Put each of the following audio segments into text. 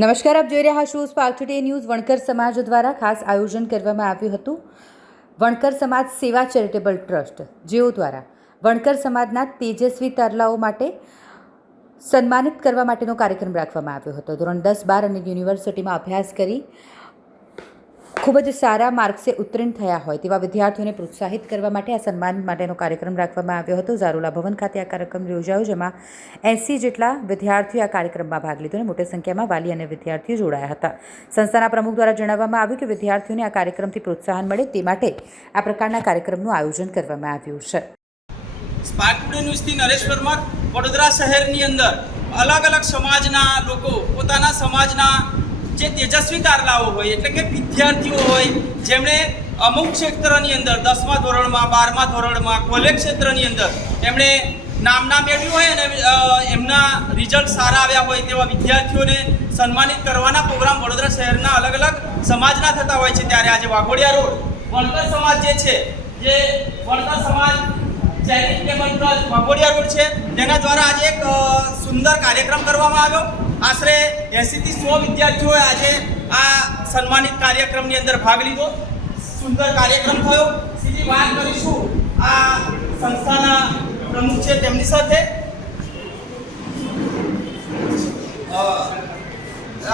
નમસ્કાર, આપ જોઈ રહ્યા છો સ્પાર્ક ટુડે ન્યૂઝ. વણકર સમાજ દ્વારા ખાસ આયોજન કરવામાં આવ્યું હતું. વણકર સમાજ સેવા ચેરિટેબલ ટ્રસ્ટ, જેઓ દ્વારા વણકર સમાજના તેજસ્વી તરલાઓ માટે સન્માનિત કરવા માટેનો કાર્યક્રમ રાખવામાં આવ્યો હતો. ધોરણ દસ બાર અને યુનિવર્સિટીમાં અભ્યાસ કરી ખૂબ જ સારા માર્ક્સે ઉત્તીર્ણ થયા હોય તેવા વિદ્યાર્થીઓને પ્રોત્સાહિત કરવા માટે આ સન્માન માટેનો કાર્યક્રમ રાખવામાં આવ્યો હતો. ઝારોલા ભવન ખાતે આ કાર્યક્રમ યોજાયો, જેમાં એંસી જેટલા વિદ્યાર્થીઓ આ કાર્યક્રમમાં ભાગ લીધો અને મોટી સંખ્યામાં વાલી અને વિદ્યાર્થીઓ જોડાયા હતા. સંસ્થાના પ્રમુખ દ્વારા જણાવવામાં આવ્યું કે વિદ્યાર્થીઓને આ કાર્યક્રમથી પ્રોત્સાહન મળે તે માટે આ પ્રકારના કાર્યક્રમનું આયોજન કરવામાં આવ્યું છે. સ્પાર્ક ટુડે નરેશ પરમાર, વડોદરા શહેરની અંદર અલગ અલગ સમાજના લોકો પોતાના સમાજના જે તેજસ્વી તારલાઓ હોય, એટલે કે વિદ્યાર્થીઓ હોય, જેમણે અમુક ક્ષેત્રની અંદર, દસમા ધોરણમાં, બારમા ધોરણમાં, કોલેજ ક્ષેત્રની અંદર એમણે નામના મેળવ્યું હોય અને એમના રિઝલ્ટ સારા આવ્યા હોય તેવા વિદ્યાર્થીઓને સન્માનિત કરવાના પ્રોગ્રામ વડોદરા શહેરના અલગ અલગ સમાજના થતા હોય છે. ત્યારે આજે વાઘોડિયા રોડ, વણકર સમાજ જે છે, જે વણકર સમાજ ચેરિટેબલ ટ્રસ્ટ વાઘોડિયા રોડ છે, તેના દ્વારા આજે એક સુંદર કાર્યક્રમ કરવામાં આવ્યો. આશરે એંસીથી સો વિદ્યાર્થીઓએ આજે આ સન્માનિત કાર્યક્રમની અંદર ભાગ લીધો. સુંદર કાર્યક્રમ થયો. સીધી વાત કરીશું આ સંસ્થાના પ્રમુખ છે તેમની સાથે.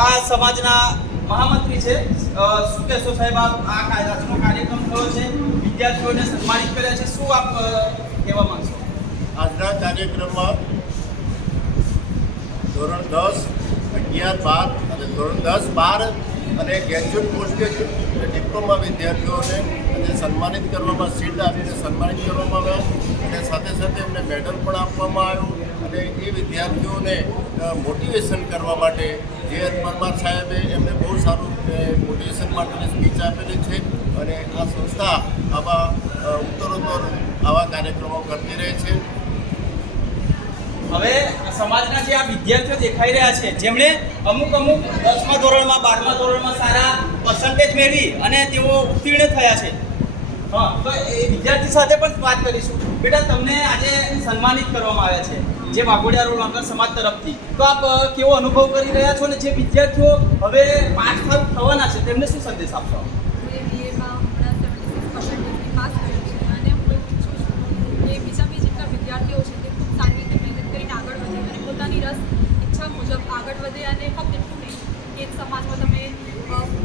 આ સમાજના મહામંત્રી છે. શું કહેશો સાહેબ આ આજનો કાર્યક્રમ થયો છે. વિદ્યાર્થીઓને સન્માનિત કર્યા છે. શું આપ કહેવા માંગશો? આજના કાર્યક્રમમાં ધોરણ દસ, અગિયાર, બાર અને ધોરણ દસ, બાર અને ગ્રેજ્યુએટ પોસ્ટ ગ્રેજ્યુએટ ડિપ્લોમા વિદ્યાર્થીઓને અને સન્માનિત કરવામાં સીટ આપીને સન્માનિત કરવામાં આવ્યા. અને સાથે સાથે એમને મેડલ પણ આપવામાં આવ્યું. અને એ વિદ્યાર્થીઓને મોટિવેશન કરવા માટે જે એન પરમાર સાહેબે એમને બહુ સારું મોટિવેશન માટેની સ્પીચ આપેલી છે. અને આ સંસ્થા આવા ઉત્તરોત્તર આવા કાર્યક્રમો કરતી રહે છે. હવે સમાજના જે આ વિદ્યાર્થીઓ દેખાઈ રહ્યા છે, જેમણે અમુક અમુક દસમા ધોરણમાં, બારમા ધોરણમાં સારા પર્સન્ટેજ મેળવી અને તેઓ ઉત્તીર્ણ થયા છે. હા, તો એ વિદ્યાર્થી સાથે પણ વાત કરીશું. બેટા, તમને આજે સન્માનિત કરવામાં આવ્યા છે, જે વાઘોડિયા રોડ વાંકર સમાજ તરફથી. તો આપ કેવો અનુભવ કરી રહ્યા છો અને જે વિદ્યાર્થીઓ હવે પાસ થવાના છે, તેમને શું સંદેશ આપશો? પોતાની ઈચ્છા મુજબ આગળ વધે અને ફક્ત એટલું નહીં કે સમાજમાં તમે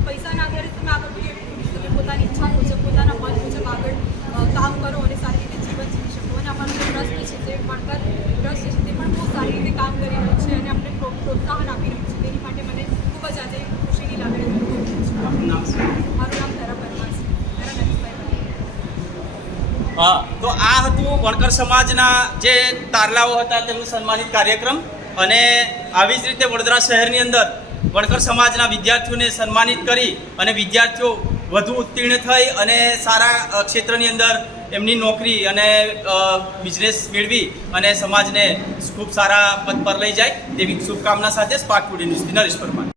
પૈસાના આધારે તમે આગળ વધી એટલું તમે પોતાની ઈચ્છા મુજબ પોતાના મન મુજબ આગળ કામ કરો અને સારી રીતે જીવન જીવી શકો. અને અમારું જે ટ્રસ્ટ છે જે ભણતર ટ્રસ્ટ છે તે પણ બહુ સારી રીતે કામ કરી રહ્યું છે અને અમને પ્રોત્સાહન આપી રહ્યું છે. તેની માટે મને ખૂબ જ આજે ખુશીની લાગણી મારું નામ ધરા પરમાર છે. ધરા તો આ હતું વણકર સમાજના જે તારલાઓ હતા તેમનું સન્માનિત કાર્યક્રમ. અને આવી જ રીતે વડોદરા શહેરની અંદર વણકર સમાજના વિદ્યાર્થીઓને સન્માનિત કરી અને વિદ્યાર્થીઓ વધુ ઉત્તીર્ણ થઈ અને સારા ક્ષેત્રની અંદર એમની નોકરી અને બિઝનેસ મેળવી અને સમાજને ખૂબ સારા પદ પર લઈ જાય તેવી શુભકામના સાથે સ્પાર્ક ટુડે ન્યૂઝથી નરેશ પરમાર.